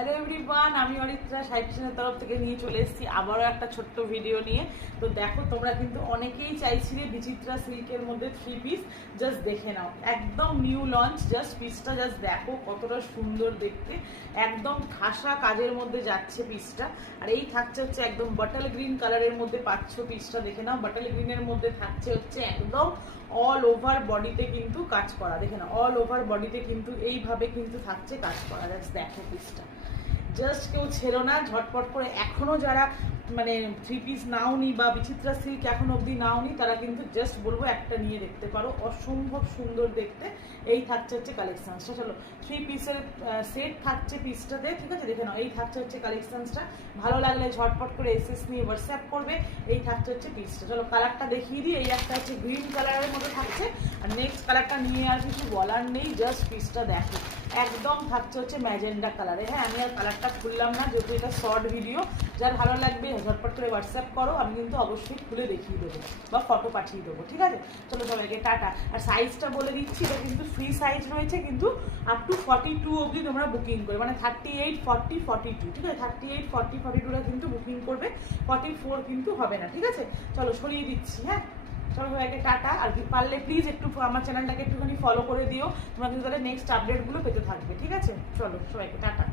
Hello everyone, আমি অরিত্রা সাইটসেনের তরফ থেকে নিয়ে চলে এসেছি আবারও একটা ছোট্ট ভিডিও নিয়ে। তো দেখো, তোমরা কিন্তু অনেকেই চাইছিলে বিচিত্রা সিল্কের মধ্যে 3 পিস। জাস্ট দেখে নাও, একদম নিউ লঞ্চ। জাস্ট পিসটা জাস্ট দেখো কতটা সুন্দর দেখতে, একদম ঠাসা কাজের মধ্যে যাচ্ছে পিসটা। আর এই থাকছে হচ্ছে একদম বটল গ্রিন কালারের মধ্যে পাচ্ছ পিসটা, দেখে নাও। বটল গ্রিনের মধ্যে থাকছে হচ্ছে একদম অল ওভার বডিতে কিন্তু কাজ করা, দেখে না, অল ওভার বডিতে কিন্তু এইভাবে কিন্তু থাকছে কাজ করা। জাস্ট দেখো পিসটা, জাস্ট কেউ ছেড়ো না, ঝটপট করে। এখনো যারা মানে 3 পিস নাওনি বা বিচিত্রা সিল্ক এখন অবধি নাওনি, তারা কিন্তু জাস্ট বলবো একটা নিয়ে দেখতে পারো, অসম্ভব সুন্দর দেখতে। এই থাকছে হচ্ছে কালেকশনসটা। চলো, 3 পিসের সেট থাকছে পিসটাতে, ঠিক আছে? দেখে নাও, এই থাকছে হচ্ছে কালেকশনসটা। ভালো লাগলে ঝটপট করে এসএস নিয়ে হোয়াটসঅ্যাপ করবে। এই থাকছে হচ্ছে পিসটা। চলো কালারটা দেখিয়ে দিই। এই একটা হচ্ছে গ্রিন কালারের মধ্যে থাকছে, আর নেক্সট কালারটা নিয়ে আর কিছু বলার নেই, জাস্ট পিসটা দেখো। একদম থাকছে হচ্ছে ম্যাজেন্ডা কালারে। হ্যাঁ, আমি আর কালারটা খুললাম না, যেহেতু এটা শর্ট ভিডিও। যার ভালো লাগবে ঝটপট করে হোয়াটসঅ্যাপ করো, আমি কিন্তু অবশ্যই খুলে দেখিয়ে দেবো বা ফটো পাঠিয়ে দেবো, ঠিক আছে? চলো সবাইকে টাটা। আর সাইজটা বলে দিচ্ছি, এটা কিন্তু ফ্রি সাইজ রয়েছে, কিন্তু আপ টু 42 অবধি তোমরা বুকিং করে, মানে 38, 40, 42, ঠিক আছে? 38, 40, 42টা কিন্তু বুকিং করবে, 44 কিন্তু হবে না, ঠিক আছে? চলো সরিয়ে দিচ্ছি। হ্যাঁ, চলো সবাইকে টাটা। আর পারলে প্লিজ একটু আমার চ্যানেলটাকে একটুখানি ফলো করে দিও, তোমরা কিন্তু তাহলে নেক্সট আপডেটগুলো পেতে থাকবে, ঠিক আছে? চলো সবাইকে টাটা।